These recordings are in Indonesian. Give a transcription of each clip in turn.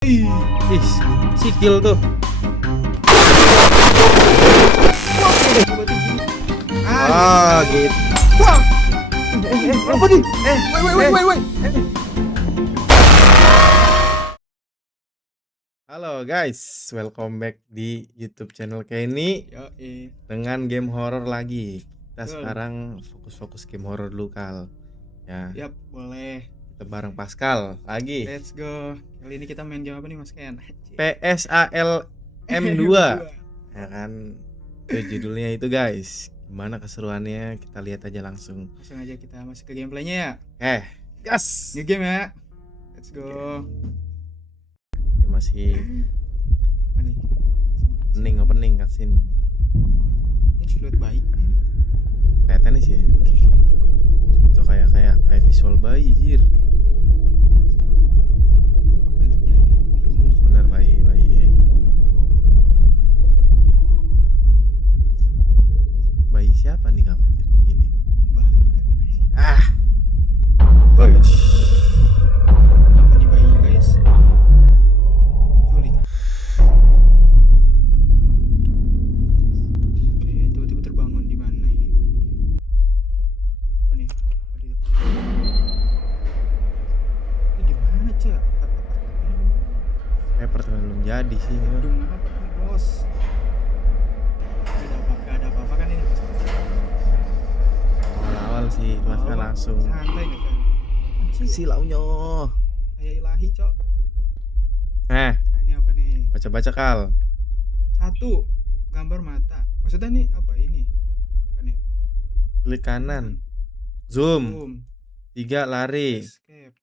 Ih, sikil tuh. Gitu. Apa nih? Woi. Halo guys, welcome back di YouTube channel Kenny dengan game horror lagi. Kita sekarang fokus-fokus game horror dulu Kal. Ya. Yap, boleh. Kita bareng Pascal lagi. Let's go. Kali ini kita main game apa nih Mas Ken? PSALM2. Ya kan. Itu judulnya itu guys. Gimana keseruannya? Kita lihat aja langsung. Langsung aja kita masuk ke gameplaynya ya. Gas. New game ya. Let's go. Ini masih Apa nih? opening cutscene. Ini siluet baik ini. Kelihatannya sih. Itu kayak visual bayi jir. Apa yang terjadi? Bener bayi ya. Bayi siapa nih kamu anjir begini? Balir kan. Woi. Apa nih bayinya guys? Culik. Oke, tiba-tiba terbangun di mana ini? Apa nih? Oh, di depan. Ini di mana, Cak? Pertemuan belum jadi sih. Gedung apa nih, bos? Gak ada apa-apa kan ini? Awal-awal sih, mas kan langsung santai gak kan? silaunya. Kayak ilahi, Cok. Nah, Ini apa nih? baca-baca Kal. 1 gambar mata. Maksudnya nih apa ini? Apa nih? Klik kanan. Zoom. Boom. 3 lari. Escape.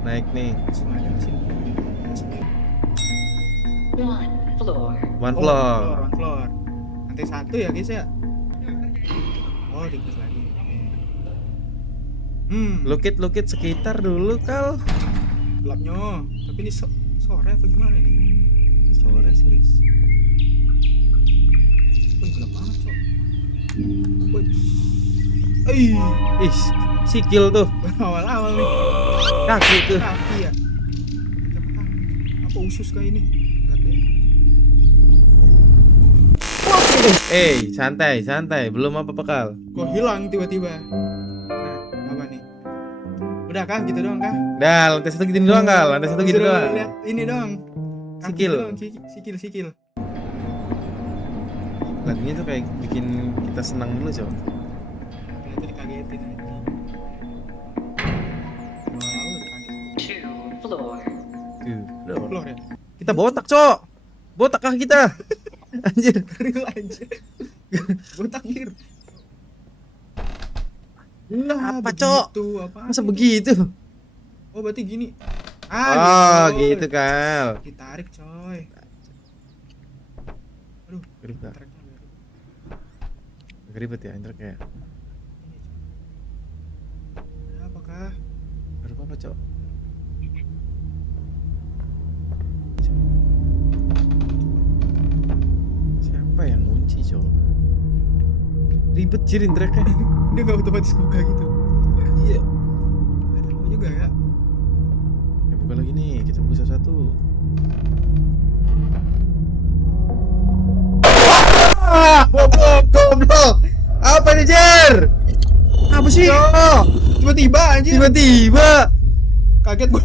Naik nih. Langsung aja ke sini. One floor. One Oh, floor. One floor. Lantai 1 ya guys ya? Oh, dikit lagi. Lukit sekitar dulu Kal. Gelapnya. Tapi ini sore apa gimana ini? Sore sih. Guys. Wih, gelap banget, Cok. Wih. Ih, sikil tuh. Awal-awal nih. Kaki tuh. Kaki ya. Jam tangan. Apa usus kayak ini? Santai. Belum apa-apa Kal. Kok hilang tiba-tiba? Nah, apa nih? Udah kah? Gitu doang kah? Dah, lantai 1 gini doang Kal. Lantai 1 gitu Suruh doang. lihat ini dong. Kaki Sikil. doang, sikil. Lagunya tuh kayak bikin kita senang dulu coba. Nah, itu dikagetin aja. Wow, udah kaget. Two floor. Tuh. Floor ya? Kita botak, Cok. Botak kah kita? Anjir. Real aja. Botak mir. Apa, Cok? Masa begitu? Oh, berarti gini. Gitu Kal. Ditarik, coy. Aduh, Ribet. tarik. Ribet ya, anjir kayak. Ada apakah? Ada apa, Cok? Siapa yang ngunci, Cok? Ribet jir intreknya. Dia nggak otomatis buka gitu. Iya. Gak tahu juga ya. Ya buka lagi nih, kita buka satu-satu. Goblok. Apa nih, Jer? Apa sih? Tiba-tiba anjir. Tiba-tiba. Kaget gua.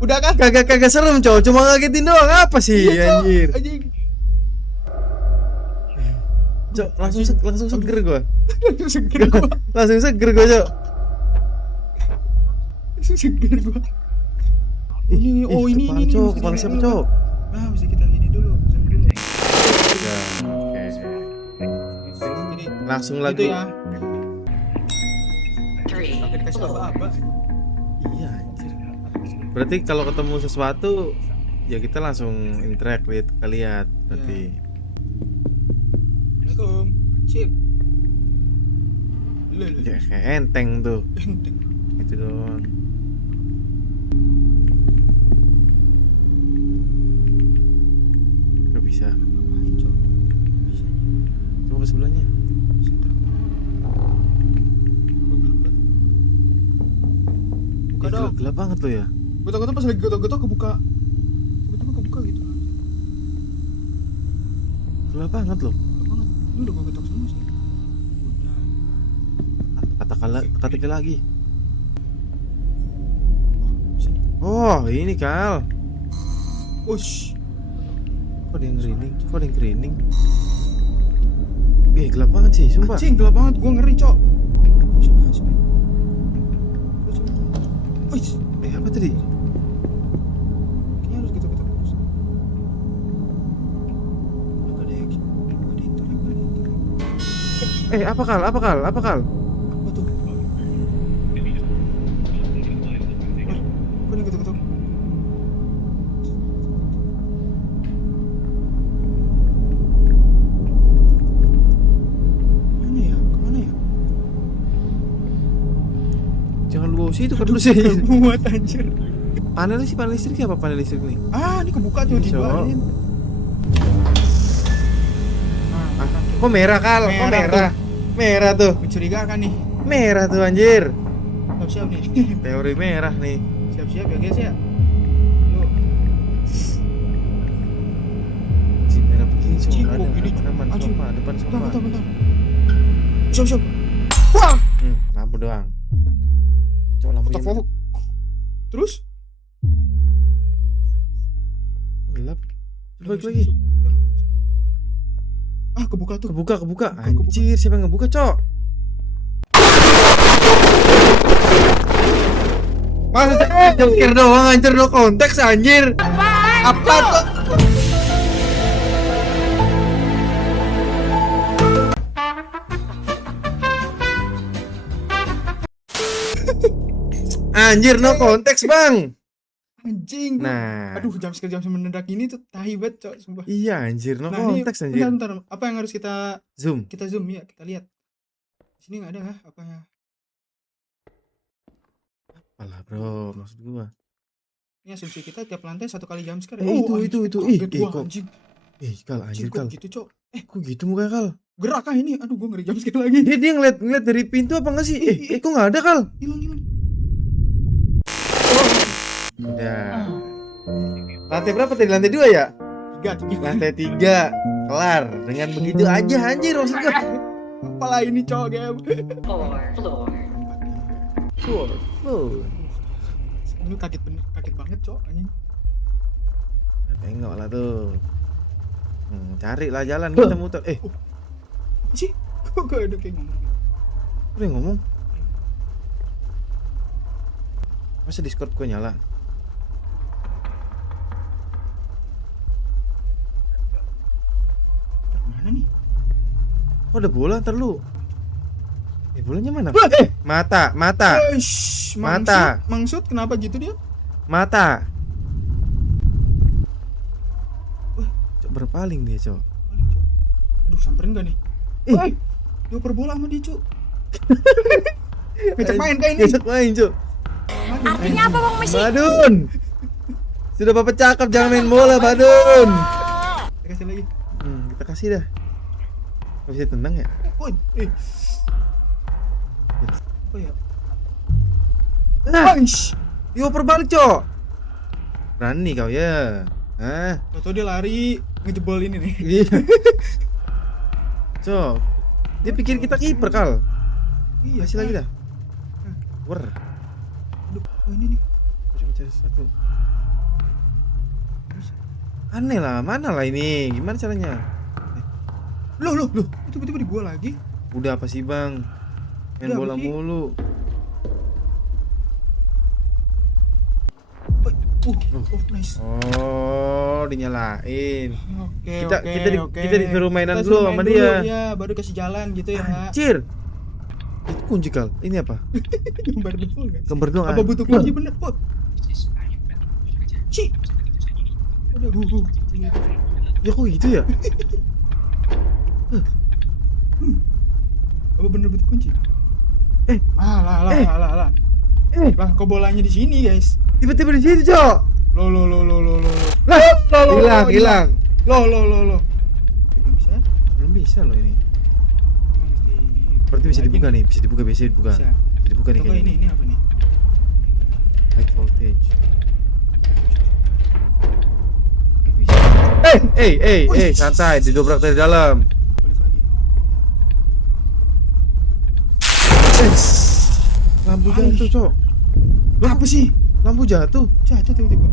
Udah kan? Kagak serem, Cok. Cuma ngagetin doang. Apa sih, anjir? Anjing. Cok, langsung seger gua. Seger gua. Langsung seger gua, Cok. Seger gua. Ini kepala, Cok. Kepala siapa, Cok? Nah, bisa kita gini dulu. Zoom dulu. Ya, oke. Jadi Langsung itu lagi. ya. Three Oke, dikasih floor. apa-apa. Iya, anjir. Berarti kalau ketemu sesuatu ya kita langsung interact, lihat berarti. Assalamualaikum. Cip. Ya kayak enteng tuh. Gitu doang. Gak bisa. Ngapain, Cok? Bisa. Coba ke sebelahnya. Bisa terbang. Buka dong. Gelap banget loh ya. Gotok-gotok pas lagi gotok-gotok kebuka. Tiba-tiba kebuka gitu. Gelap banget loh. Gelap banget. Ini udah gua gotok semua sih. Udah. Kata lagi. Sini. Oh, ini Kal. Ush. Kok ada yang gerining? Gelap banget sih, sumpah. Anjing gelap banget, gua ngeri, Cok. Bisa masuk. Uish. Apa tadi? Kayaknya harus gitu-gitu terus. Agak ada yang Apa Kal? Apa tuh? Kok ini gitu-gitu? Kemana ya? Jangan lu bawa situ kan dulu sih. Muat anjir. Panel listrik apa panel listrik nih? Ini kebuka tuh Bisa. dibawain. Kok merah Kal? Kok Merah merah? Merah tuh. Mencurigakan nih. Merah tuh anjir. Siap-siap nih. Teori merah nih. Siap-siap ya guys ya. Lu Si merah begini Cik, semua kok gini? depan Anjing. sofa, depan sofa. bentar. Siap-siap. Wah. Lampu doang. Cok lampunya. Foto-foto. Terus? Gelap. Udah, Balik masuk, lagi. masuk. Udah, masuk. Kebuka tuh. Kebuka. Anjir, siapa yang ngebuka, Cok? Maksudnya jokir doang anjir, no konteks anjir. Apa tuh? Anjir, no konteks, Bang. Anjing. Nah. Aduh, jam mendadak ini tuh tahi banget, Cok, sumpah. Iya anjir, no Nah, ini konteks anjir. bentar. Apa yang harus kita Zoom. zoom ya, kita lihat. Di sini enggak ada kah apa ya? Alah, bro, maksud gua. Ini asumsi kita tiap lantai satu kali jam scare. Itu. Kaget Ih, gua, kok- anjing. Kal, anjir, Kok Kal. gitu, Cok? Kok gitu mukanya, Kal? Gerak kah ini? Aduh, gua ngeri jam scare lagi. Dia ngeliat dari pintu apa enggak sih? Kok enggak ada, Kal? Hilang. Udah. Lantai berapa tadi? Lantai 2 ya? 3. Lantai 3. Kelar. Dengan begitu aja anjir maksud gua. Apalah ini, Cok, game. 4th floor. Ini kaget banget, Cok, anjing. Tengok lah tuh. Cari lah jalan kita muter. Apa sih? Kok ada kayak ngomong gitu? Udah ngomong. Masa Discord gua nyala? Mana nih? Kok ada bola ntar lu? Bolanya mana? Mata. Mangsud kenapa gitu dia? Mata. Cok berpaling dia, Cok. Aduh, samperin gak nih? Woi, dioper bola sama dia, Cuk. Ngecek main kayak ini. Ngecek main, Cok. Artinya apa Bang Messi? Badun. Sudah bapak cakep jangan main bola, Badun. Kita kasih lagi. Kita kasih dah. Gak bisa tendang ya? Woi, apa ya? Nah, Punch. dioper balik, Cok. Berani kau ya. Hah? Atau dia lari ngejebol ini nih. Iya. Cok. Dia pikir kita kiper, Kal. Iya, Kasih lagi dah. Wer. Aduh, oh ini nih. Coba cari satu. Aneh lah, mana lah ini? Gimana caranya? Loh, tiba-tiba di gua lagi. Udah apa sih, Bang? Main Udah, bola apa sih? mulu. Nice. Oh, dinyalain. Oke, Kita disuruh mainan Kita dulu suruh sama main dia. dulu, ya, baru kasih jalan gitu ya. Anjir. Itu kunci, Kal. Ini apa? Gambar default guys. Gambar doang. Apa butuh kunci bener? Oh. Ci. Aduh. Ya kok gitu ya? Apa bener butuh kunci? Lah. Lah, kok bolanya di sini, guys? Tiba-tiba di situ, Cok. Lo. Lah, hilang. Lo. Belum bisa? Belum bisa loh ini. Emang mesti Berarti bisa dibuka nih, biasa dibuka. Bisa. Bisa dibuka nih Coba kayaknya. ini apa nih? High voltage. santai, didobrak dari dalam. Balik lagi. Lampu jatuh, Cok. Apa sih? Lampu jatuh. Jatuh tiba-tiba.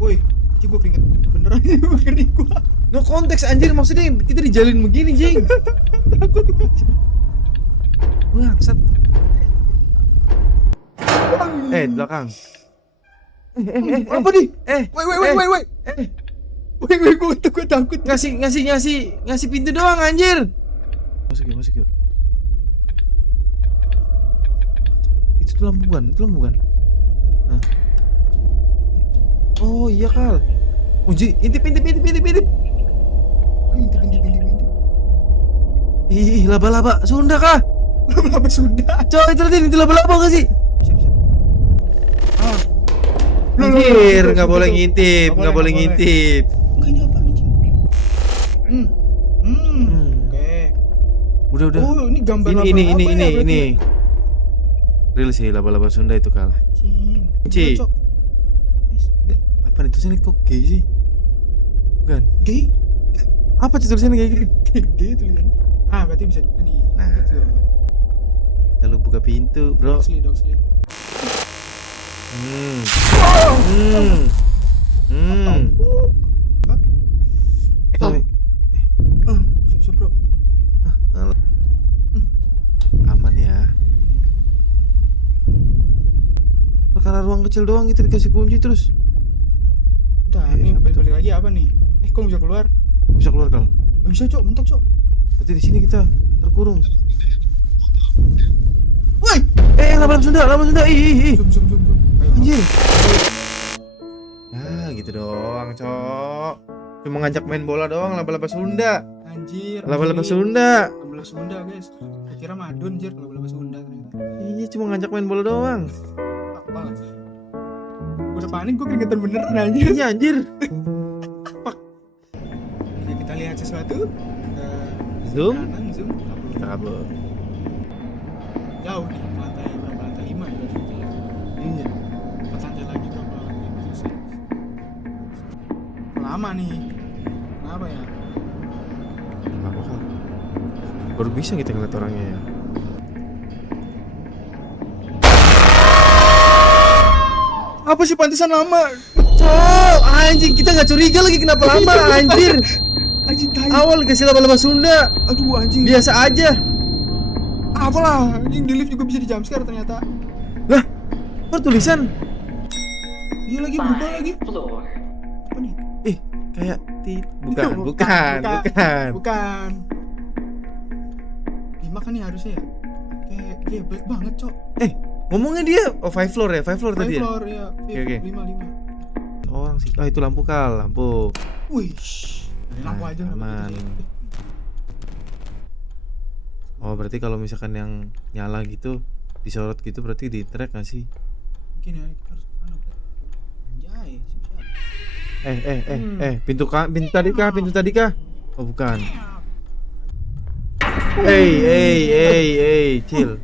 Woi, Ci gua keringet beneran gua kering gua. No konteks anjir, maksudnya kita dijalin begini, Jing. Takut gua. Bangsat. Di belakang. Apa nih? Woi. Woi, gua takut. Ngasih pintu doang anjir. Masuk yuk. Itu lampu bukan. Nah. Oh iya Kal. Uji, intip. Intip. Ih, laba-laba Sunda kah? Laba Sunda. Coy, itu laba-laba gak sih? Bisa. Anjir, nggak boleh ngintip. Enggak, ini apa nih, Ci? Oke. Udah. Oh, ini gambar Ini. Real sih laba-laba Sunda itu Kal. Ci. Apa nih tulisannya kok gay sih? Bukan. Gay? Apa sih tulisannya kayak gitu? Gay tulisannya. Berarti bisa dibuka nih. Nah. Betul. Kalau buka pintu, bro. Dog sleep. Siap, bro. Aman ya. Perkara ruang kecil doang gitu dikasih kunci terus. Bentar, nih balik lagi apa nih? Kok bisa keluar? Bisa keluar Kal. Gak bisa, Cok. Mentok, Cok. Berarti di sini kita terkurung. Woi! Laba-laba Sunda. Ih. Zoom. Ayo. Anjir. Ya, gitu doang, Cok. Cuma ngajak main bola doang laba-laba Sunda. Anjir. Laba-laba Sunda. Laba-laba Sunda, guys. Gua kira madun, anjir, laba-laba Sunda ternyata. Iya, cuma ngajak main bola doang. Apa lagi? Gua udah panik, gua keringetan beneran anjir. Iya, anjir. Jadi kita lihat sesuatu. Zoom. Kanan, zoom. Kita kabur. Jauh nih, berapa lantai 5 berarti kita ya. Iya. 4 lantai lagi berapa lantai 5 selesai. Lama nih. Kenapa ya? Kenapa Kal? Baru bisa kita ngeliat orangnya ya. Apa sih pantesan lama? Cok, anjing kita nggak curiga lagi kenapa lama anjir. Anjing tai. Awal dikasih laba-laba Sunda. Aduh anjing. Biasa aja. Apalah, anjing di lift juga bisa di jumpscare ternyata. Lah, apa tulisan? Dia lagi berubah lagi. 5th floor. Apa nih? Kayak Bukan. bukan. 5 kan nih harusnya ya. Kayak black banget, Cok. Ngomongnya dia 5 floor ya, 5 floor tadi ya. Floor ya. Oke. 5. Orang sih. Itu lampu Kal, lampu. Wih. Lampu aja aman. Oh, berarti kalau misalkan yang nyala gitu, disorot gitu berarti di track nggak sih? Mungkin ya kita harus ke sana. Anjay, siap. Pintu tadi kah? Oh, bukan. Chill.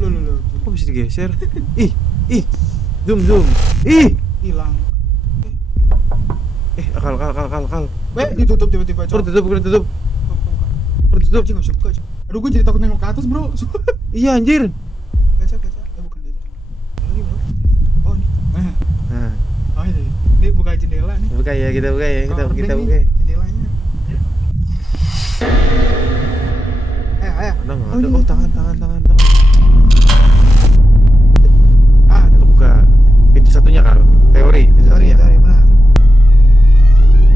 Loh. Kok bisa digeser? Zoom. Hilang. Kal. Ditutup tiba-tiba, Cok. Pertutup. Anjing nggak bisa buka, Cok. Aduh, gue jadi takut nengok ke atas, bro. Iya anjir. Kaca. Bukan kaca. Lagi, bro. Oh, nih. Nah, Oh, ini buka jendela nih. buka ya, kita buka ya, kita Kalau buka. nih, jendelanya. Ayo. Nggak Oh, ada. ini. Oh, tangan. Ada. Buka. Pintu satunya Kal. Teori, pintu satunya. Sorry, benar.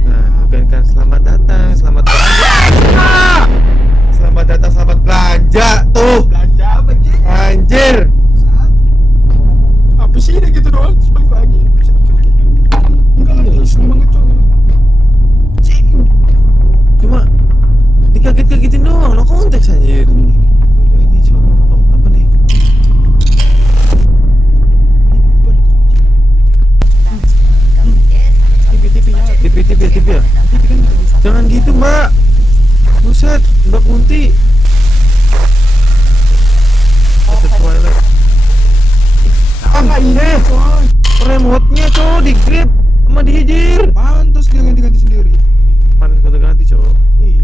Nah, bukankah selamat datang, selamat belanja. Selamat datang, selamat belanja. Tuh, Belanja apa, Ci? anjir. Apa sih ini gitu doang? Terus balik lagi. Enggak ada iseng banget, Cok. Cing. Cuma dikaget-kagetin doang, no konteks anjir. Ini coba apa nih? TV ya. Jangan gitu, Mbak. Buset, Mbak Kunti. Remote-nya cowok di grab sama dia jir. Pantas dia ganti-ganti sendiri. Mana ganti cowok. Iya.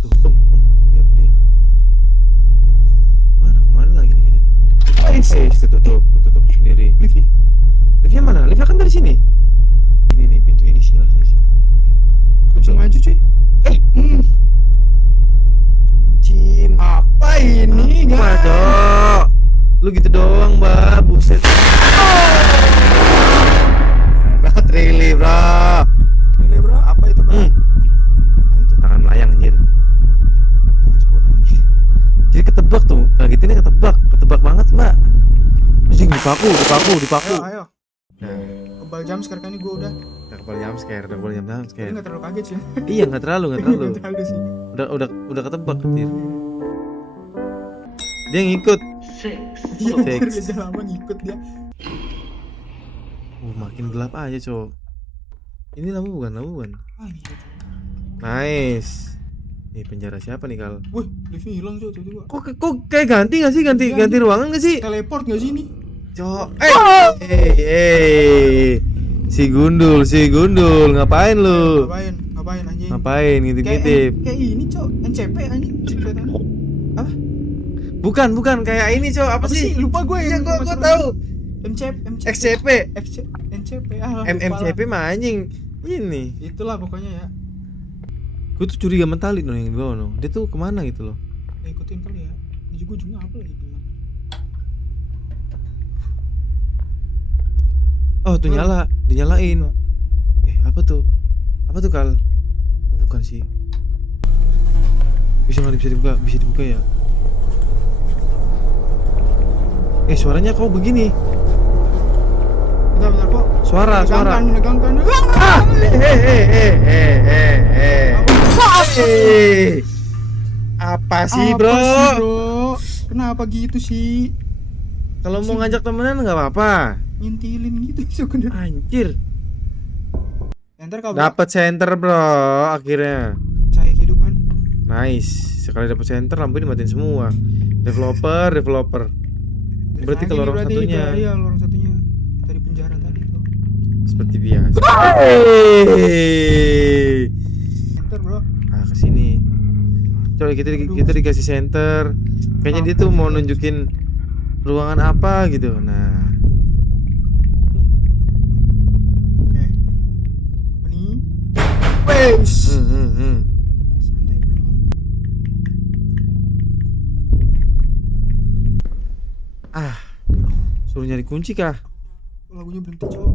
Tuh. Lihat dia. Kemana lagi nih kita nih? Ketutup sendiri. Liftnya mana? Liftnya kan dari sini. Ini nih pintu ini sih langsung sih. Bisa maju cuy. Cim. Apa ini Wah, guys? Cok. Lu gitu doang, Mbak. Buset. Not really, bro. Ini bro, apa itu bro? Tangan melayang anjir. Jadi ketebak tuh. Kayak gitu nih ketebak banget, Mbak. Anjing dipaku. Ayo. Nah, Kebal jam sekarang ini gue udah. udah kepala jam scare. Ini nggak terlalu kaget sih. Iya, enggak terlalu. Nggak terlalu sih. Udah ketebak anjir. Dia ngikut. 6 Iya, floors. udah lama ngikut dia. Makin gelap aja, Cok. Ini lampu bukan. Ah, iya. Nice. Nih penjara siapa nih, Kal? Wih, liftnya hilang cuy tiba-tiba. Kok kayak ganti gak sih? Ganti ruangan gak sih? Teleport nggak sih ini? Cok. Si gundul, ngapain lu? Ngapain anjing? Ngapain ngintip-ngintip? Kayak ini cok, NCP anjing. Apa? Bukan kayak ini, Cok. Apa sih? Lupa gue Iya, yang gua masalah- tahu. MCP. XCP. NCP. Ah, lupa MCP lah. mah anjing. Ini. Itulah pokoknya ya. Gue tuh curiga mentalin dong yang di bawah dong. Dia tuh kemana gitu loh? Ya, ikutin kali ya. Ini juga ujungnya apa lagi bilang. Oh, tuh nyala, dinyalain. Apa tuh? Kal? Oh, bukan sih. Bisa dibuka ya. Suaranya kok begini? Bentar kok. Suara. Menegangkan. Apa sih, Apa bro? sih, bro? Kenapa gitu sih? Kalau mau ngajak temenan nggak apa-apa. Ngintilin gitu sebenarnya. Anjir. Enter kau. Dapat center, bro, akhirnya. Cahaya kehidupan. Nice. Sekali dapat center, lampu dimatiin semua. Developer. Berarti ke lorong satunya. Iya, lorong satunya. Tadi penjara tadi tuh. Seperti biasa. Enter, bro. Ke sini. Coba kita dikasih center. Kayaknya dia tuh mau nunjukin ruangan apa gitu. Nah, Oke. Apa nih? Wes. Santai, bro. Suruh nyari kunci kah? Lagunya berhenti, cowok.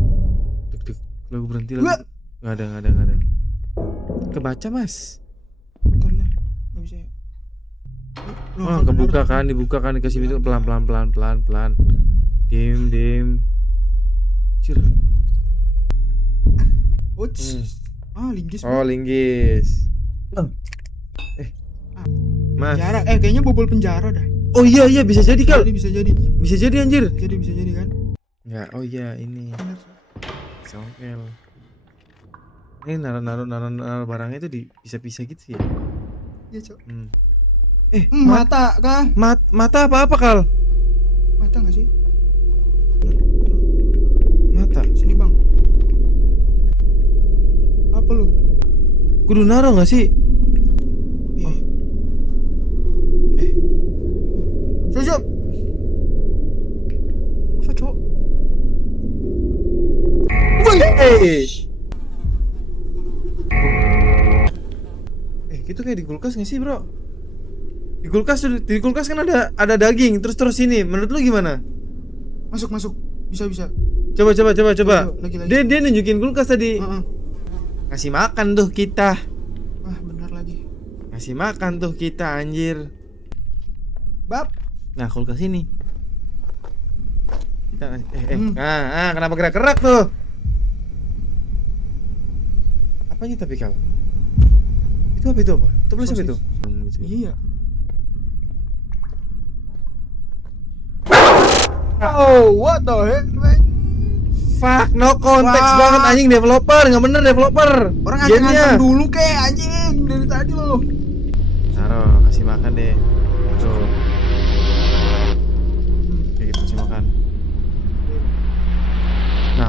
Deg. Lagu berhenti Wah. lagi. Nggak ada. Kebaca, Mas. Bentarnya. Enggak bisa ya. Oh, dibuka kan dikasih itu pelan. Dim. Cir. Uts. Linggis. Oh, linggis. Mas. Penjara. Kayaknya bobol penjara dah. Oh iya bisa jadi, Kal. Bisa jadi. Bisa jadi anjir. Bisa jadi kan? Ya, oh iya ini. Bener. Songkel. Ini naruh barangnya itu dipisah-pisah gitu ya. Iya, cok. Mata. Mata kah? Mata apa, Kal? Mata nggak sih? Mata. Sini, Bang. Apa lu? Kudu naruh nggak sih? Siap. Apa, cok? Gitu kayak di kulkas nggak sih, bro? Di kulkas kan ada daging terus ini. Menurut lu gimana? Masuk. Bisa. Coba. Lagi. Dia nunjukin kulkas tadi. Heeh. Ngasih makan tuh kita. Benar lagi. Ngasih makan tuh kita, anjir. Bab. Nah, kulkas ini. Kita kenapa gerak-gerak tuh? Apanya tapi, Kal? Itu apa? Toples apa itu? Gitu. Iya. Oh, what the heck, man? Fuck, no context Wah. banget anjing, developer, nggak bener developer. Orang Gamenya. ngancam dulu kek anjing dari tadi lo. Taruh, kasih makan deh. Tuh. Kayak gitu kasih makan.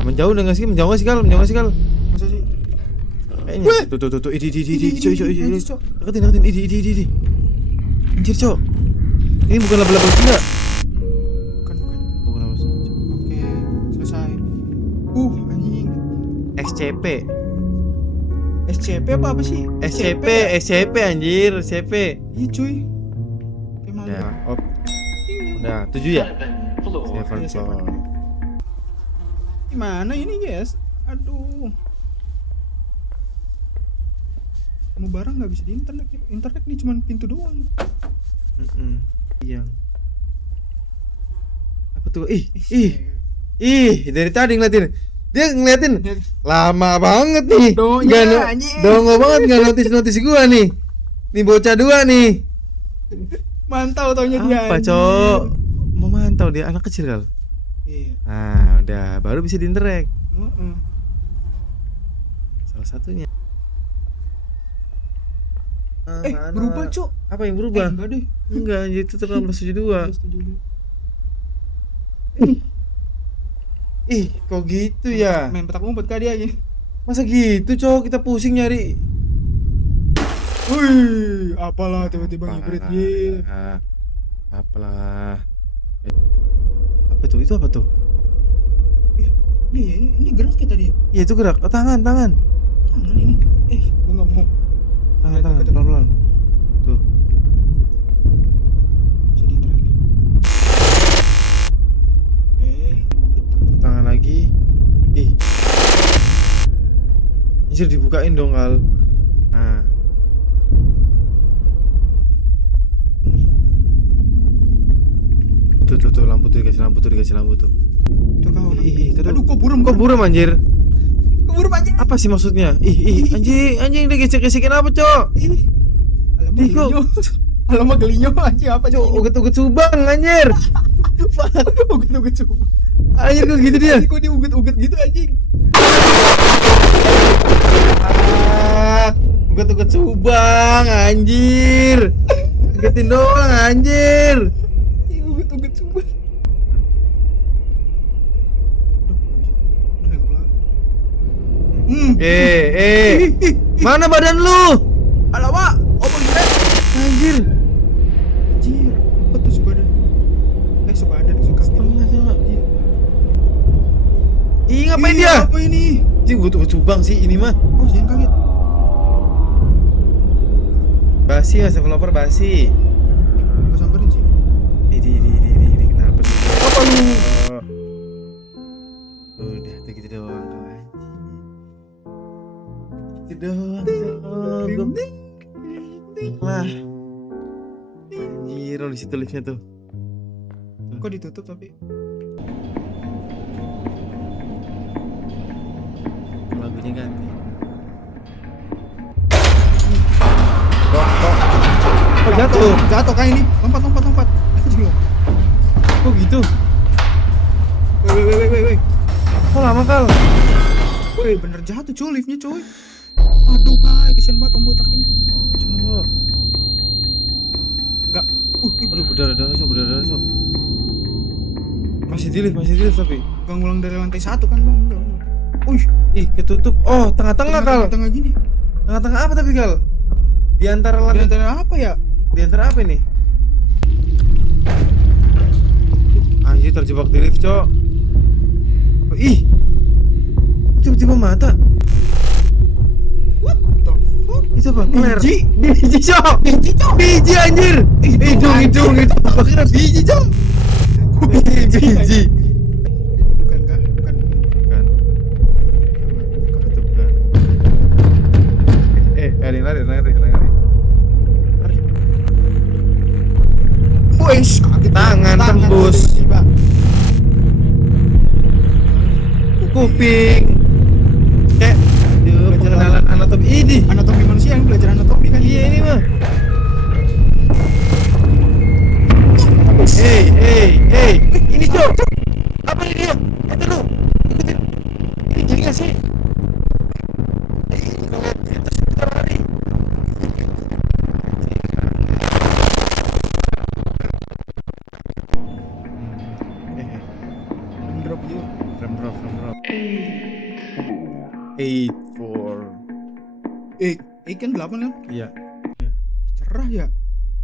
menjauh nggak sih? Menjauh nggak sih kal? Menjauh nggak sih kal? Masa sih? Kayaknya. Weh! Tuh. Idi. Ini, Cok. Deketin. Idi. Anjir, Cok. Ini bukan laba-laba gila. Bukan. Bukan laba-laba. Oke, selesai. Anjing. SCP. SCP apa sih? SCP anjir, SCP. Iya cuy. Kayak malu. Udah, op. Udah, 7 ya? 7th floor. 7 Iya, floor. Gimana ini guys? Aduh. Kamu barang nggak bisa di internet. Internet nih cuma pintu doang. Iya. Apa tuh? Ih, dari tadi ngeliatin. Dia ngeliatin lama banget nih. Donya, anjing. Dongo banget nggak notis gua nih. Nih bocah dua nih. Mantau taunya dia. Apa, anjing. Cok? Mau mantau dia anak kecil kal. Iya. Nah, udah baru bisa diinterek. Salah satunya. Mana? Berubah cuk. Apa yang berubah? Enggak deh. Enggak, anjir itu 1872. Ih, kok gitu ya? Main petak umpet kah dia aja. Masa gitu, cowok kita pusing nyari. Wih, apalah tiba-tiba hybrid gitu. Apalah. Apa tuh? Itu apa tuh? Ini gerak kita dia. Iya, itu gerak. Oh, tangan. Tangan ini. Gua enggak mau. Tangan, pelan-pelan. Tuh. Bisa di-track nih. Oke. Tangan lagi. Ih. Anjir dibukain dong, Kal. Nah. Tuh lampu tuh dikasih lampu tuh. Tuh kawan. Itu Aduh, kok buram anjir? Keburu aja. Apa sih maksudnya? Anjing dia gesek-gesekin apa, Cok? Alamak Ih, kok- gelinyo. Alamak gelinyo anjing apa Cok, Cok? uget-uget subang anjir. Uget coba. Anjir kok gitu dia. Kok dia uget gitu anjing? Uget-uget subang anjir. Ugetin doang anjir. Uget coba. Mana badan lu? Alamak, omong gue. Anjir. Anjir, apa tuh sebadan? Sebadan suka. Setengah, Cok. Iya. Ih, ngapain dia? Apa ini? Anjir uget-uget subang sih ini mah. Oh, saya kaget. Basi mas developer basi. Gua samperin sih. Ini kenapa sih? Apa lu? Udah tuh gitu doang kawan. Gitu doang. Lah. Anjir, di situ liftnya tuh. Kok ditutup tapi? Lagunya ganti. Kok jatuh? Jatuh kayak ini. Lompat. Anjing lo. Kok gitu? Woi. Kok lama kal? Woi, bener jatuh cuy liftnya cuy. Aduh, kesian banget om botak ini. Cok. Enggak. Aduh, berdarah-darah, Cok. Masih di lift tapi. Gak ngulang dari lantai 1 kan bang? Enggak. Ih, ketutup. Oh, tengah-tengah kal. Tengah gini. Tengah-tengah apa tapi kal? Di antara Di lantai. antara apa ya? Di antara apa ini? Anjir terjebak di lift, Cok. Ih. Tiba-tiba mata. What the fuck? Itu apa? Flare. Biji, Cok. Biji anjir. Hidung. Kira biji, Cok. Biji. Bukan kah? Bukan. Bukan. Itu bukan. Lari. Woi, kaget. Tangan tembus. tiba-tiba. Kuping. Kayak pelajaran anatomi ini. Anatomi manusia yang belajar anatomi kan? Iya ini mah. Hey. Ini Cok. Apa ini dia? Itu lu. Ikutin. Ini jadi nggak sih? Terus kita lari. Drop yuk. Frame drop. 8 kan 8 kan? Iya. Cerah ya.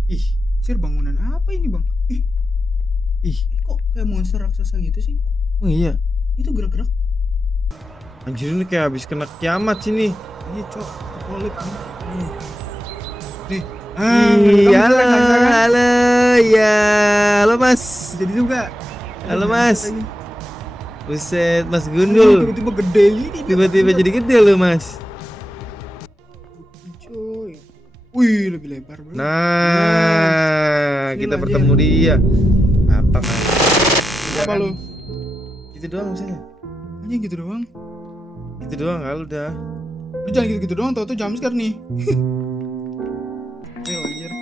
Ih, Anjir, bangunan apa ini bang? ih. Kok kayak monster raksasa gitu sih? Oh iya. Itu gerak-gerak. Anjir ini kayak habis kena kiamat sini. Iya cok, polip nih. Nih. Ih, halo, halo, ya, halo Mas. Jadi juga. Halo, Mas. Lagi. Buset, Mas Aduh, Gundul. tiba-tiba gede ini. Tiba-tiba jadi gede loh, Mas. Cuy. Wih, lebih lebar bro. Nah, Sini kita lah, bertemu dia. Apa, Mas? Apa lu? Itu doang maksudnya. Anjing gitu doang. Itu doang kali udah. Lu jangan gitu-gitu doang, tau-tau jumpscare nih. Real anjir.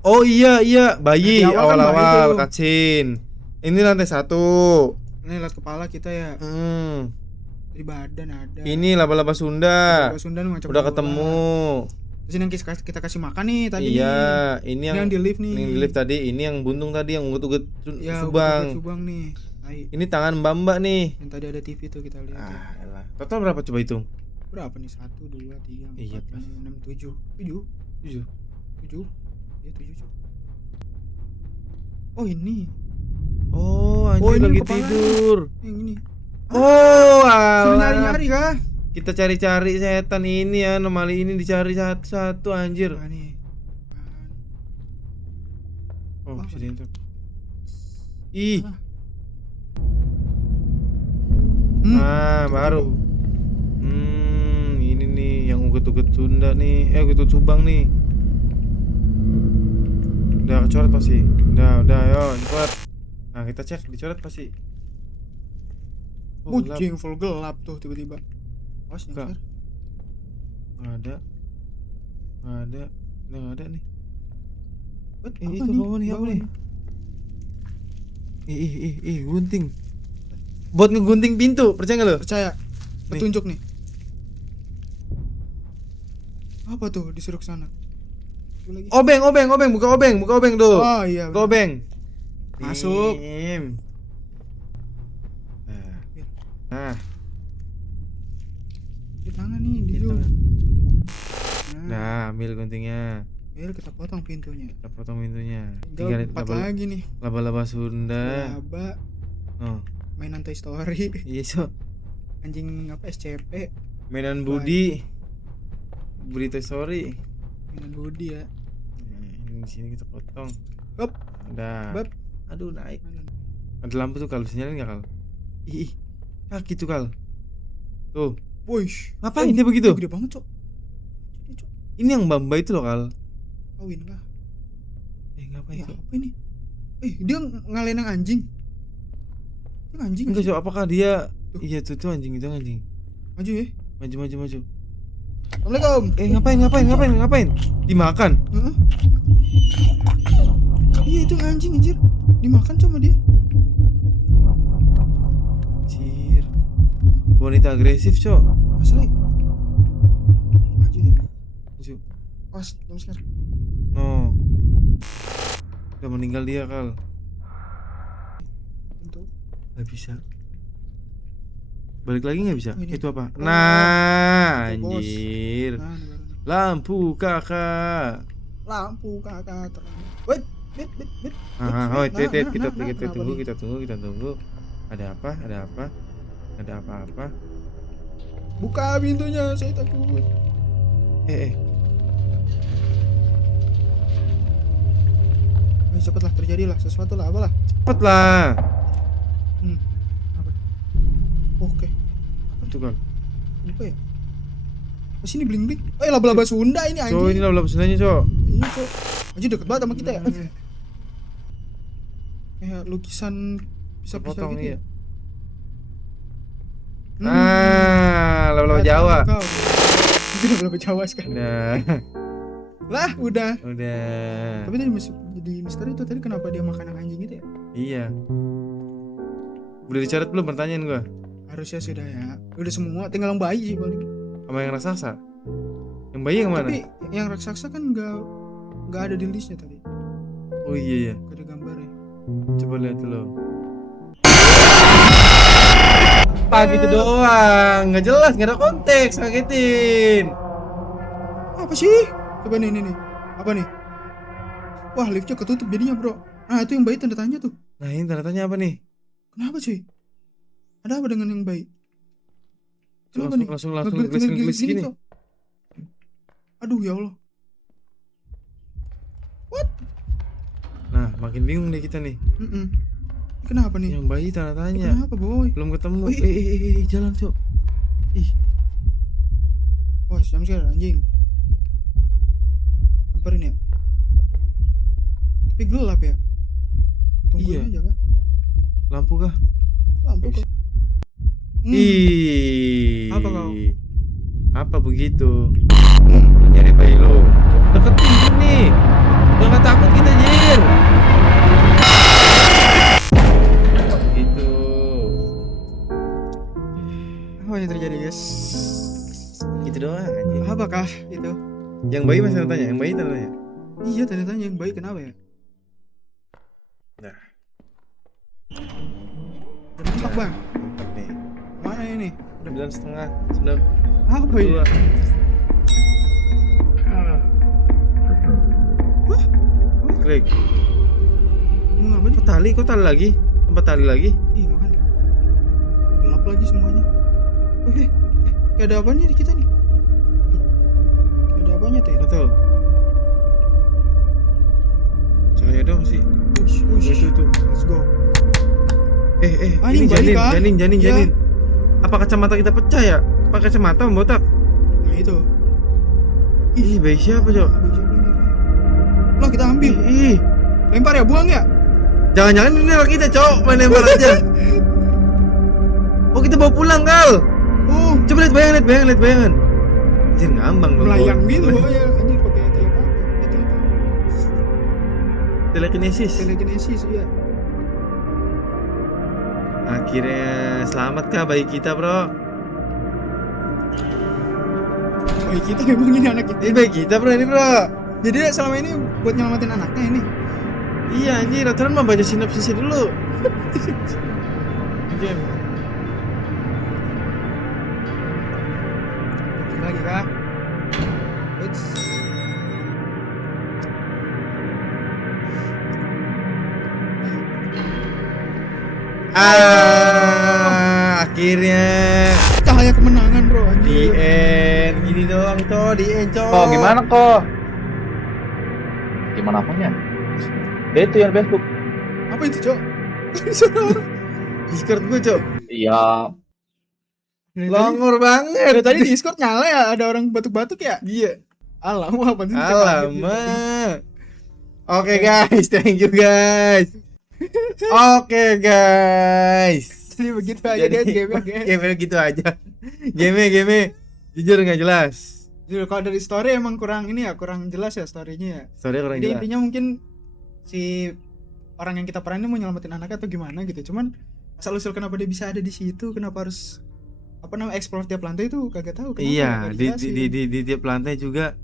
Oh iya, bayi Di awal kan awal-awal bayi tuh. kacin. Ini lantai 1. Ini lihat kepala kita ya. Di badan ada. Ini laba-laba Sunda. Laba Sunda nih, macam Udah bola. ketemu. Terus ini yang kita kasih makan nih tadi Iya, nih. ini Ini yang di lift nih. Ini yang di lift tadi, ini yang buntung tadi yang ugut-ugut Ya, Subang. Subang nih. Tai. Ini tangan Mbak nih. Yang tadi ada TV tuh kita lihat. Ah, elah. Total berapa coba hitung? Berapa nih? 1, 2, 3, 4, Iya, 5, pas. 6, 7. 7. 7. 7. Iya 7 cok. Oh ini. Oh, anjir Oh, ini lagi kepalanya. tidur. Yang ini. Oh, Suruh alah. nyari-nyari kah? Kita cari-cari setan ini ya, anomali ini dicari satu-satu anjir. Nah nih. Oh, Apa bisa nih? diintip. Ih, baru. Ini nih yang ugut-ugut Sunda nih. Ugut-ugut Subang nih. Udah kecoret pasti. Udah, ayo, cepat. Nah, kita cek dicoret pasti. Oh, gelap. Bucing full gelap tuh tiba-tiba. Awas Enggak. nyasar. Nggak ada. Nggak ada nih. What? Itu Apa nih? bawah nih, apa Bawah nih? Gunting. Buat ngegunting pintu, percaya nggak lo? Percaya. Petunjuk nih. Apa tuh disuruh ke sana? Coba lagi. Obeng, buka obeng tuh. Oh iya. Buka obeng. Masuk. Dim. Nah, Di tangan nih, di gitu. Nah, Nah, ambil guntingnya. biar kita potong pintunya. Kita potong pintunya. Tinggal Tinggal 4 lagi nih. laba-laba Sunda. Laba, Oh, mainan Toy Story, iya so. anjing apa SCP, Mainan Budi. Toy Story. mainan Budi ya. Nah, ini di sini kita potong. Hop. Udah. Bab. Aduh, naik. Ada lampu tuh Kal, bisa nyalain nggak Kal? Ih, kaki tuh Kal. Tuh. Wush. Ngapain dia begitu? Gede banget cok. Gede, cok. Ini yang Bamba itu loh Kal. Kawin lah. Ngapain tuh? Apa ini? Dia ngalahin yang anjing. Itu anjing. Enggak, sih? so, apakah dia Tuh. Iya tuh anjing itu anjing. Maju ya. Maju. Assalamualaikum. Ngapain? Dimakan. Heeh. Iya itu anjing anjir. Dimakan sama dia. Anjir. Wanita agresif, Cok. Asli. Maju nih. Maju. Pas, jam sekarang. No. Udah meninggal dia, Kal. Pintu. Gak bisa. Balik lagi nggak bisa? Oh, ini. Itu apa? Oh, Nah, itu, bos. anjir. Nah, ini baru nih. Lampu kakak. Lampu kakak terang. Wait. Kita tunggu. Ada apa? Buka pintunya, saya takut. Cepatlah, terjadilah sesuatu lah, apalah. Cepet lah. Apa? Oke. Itu kan. Apa ya? Oh, sini bling-bling. Laba-laba Sunda ini anjing. Cok, ini laba Sundanya, Cok. Iya, Cok. Anjing deket banget sama kita ya. Kayak lukisan pisah-pisah Potong gitu iya. ya. Laba-laba Jawa. Itu laba-laba Jawa sekarang. Udah. Tapi tadi masih jadi misteri itu tadi kenapa dia makan yang anjing itu ya? Iya. Udah dicoret belum pertanyaan gua? Harusnya sudah ya. Udah semua, tinggal yang bayi sih paling. Sama yang raksasa. Yang bayi yang mana? Tapi yang raksasa kan nggak ada di listnya tadi. Oh iya. Gak ada gambarnya. Coba lihat dulu. Apa gitu doang, nggak jelas, nggak ada konteks, ngagetin. Apa sih? Coba nih. Apa nih? Wah, liftnya ketutup jadinya, bro. Nah, itu yang bayi tanda tanya tuh. Nah ini tanda tanya apa nih? Kenapa sih? Ada apa dengan yang bayi? Kenapa nih? Langsung Ngegelis gelis gini. kok. Aduh, ya Allah. Nah makin bingung deh kita nih. Kenapa nih? Yang bayi tanda tanya. Kenapa, boy? Belum ketemu. Ih. Jalan cok. Ih, Wah, jam sekarang anjing. Samperin ya. Tapi gelap ya. Tungguin Iya. aja kah? lampu kah? Lampu kok. Ih. Apa kau? Apa begitu? Nyari bayi lo. Deketin nih. Udah nggak takut kita Jir. Gitu. Apa yang terjadi, guys? Gitu doang anjing. Apakah itu? Yang bayi masih tanya, yang bayi tanya. Iya, tanya yang baik kenapa ya? Nah, Udah mentok, Bang. mantap nih. Mana ini? 9,5, Apa ini? 9. Klik. Mau ngapain? Kok tali lagi? Tempat tali lagi? Ih, makanya. Gelap lagi semuanya. Kayak ada apanya di kita nih? Kayak ada apanya tuh ya? Betul. Cahaya dong sih. Ush. Itu. Let's go. Ah, Ini ini balik, kah? janin. Ya. Apa kacamata kita pecah ya? Pakai kacamata membotak. Nah, itu. Ih, bayi siapa, Cok? Bayi siapa ini? Loh, kita ambil. Ih, Lempar ya, buang ya? jangan-jangan ini anak kita, Cok. Main lempar aja. Oh, kita bawa pulang, Kal. Oh, Coba lihat bayangan. Anjir, ngambang loh. melayang gitu ya. Anjir, pakai telepati. Telekinesis. Telekinesis, ya. Akhirnya selamat kah bayi kita, Bro? Bayi kita memang ini anak kita. Ini bayi kita, Bro, ini, Bro. Jadi selama ini buat nyelamatin anaknya ini. Iya, anjir, aturan mah baca sinopsisnya dulu. Game. Lagi kah? It's Akhirnya cahaya kemenangan, bro. di Anjir. end. Gini doang, Cok, di end, Cok. Oh, gimana kok? Gimana apanya? Ya itu yang Facebook. Apa itu, Cok? Suara orang. Discord gue, Cok. Iya, Longor banget. Dari tadi di Discord nyala ya, ada orang batuk-batuk ya? Iya. Alamak, apa sih? Alamak. Oke, guys, thank you, guys. Oke, guys. Jadi begitu aja guys, game-nya, guys. Game gitu aja. Game jujur nggak jelas. Jadi kalau dari story emang kurang ini ya, kurang jelas ya story-nya ya. Sorry kurang Jadi jelas. intinya mungkin si orang yang kita peranin mau nyelamatin anaknya atau gimana gitu. Cuman asal-usul kenapa dia bisa ada di situ, kenapa harus explore tiap lantai itu kagak tahu kenapa. Iya, nggak di dijelasin. tiap lantai juga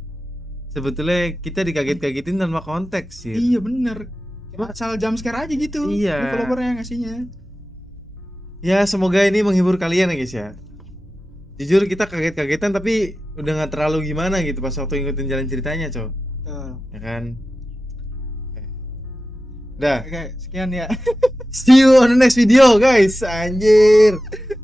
sebetulnya kita dikaget-kagetin tanpa konteks sih. Iya bener. Cuma asal jump scare aja gitu. Iya. Developernya ngasihnya. Ya, semoga ini menghibur kalian ya, guys ya. Jujur kita kaget-kagetan tapi udah nggak terlalu gimana gitu pas waktu ngikutin jalan ceritanya, Cok. Ya kan? Dah. Oke, sekian ya. See you on the next video, guys. Anjir.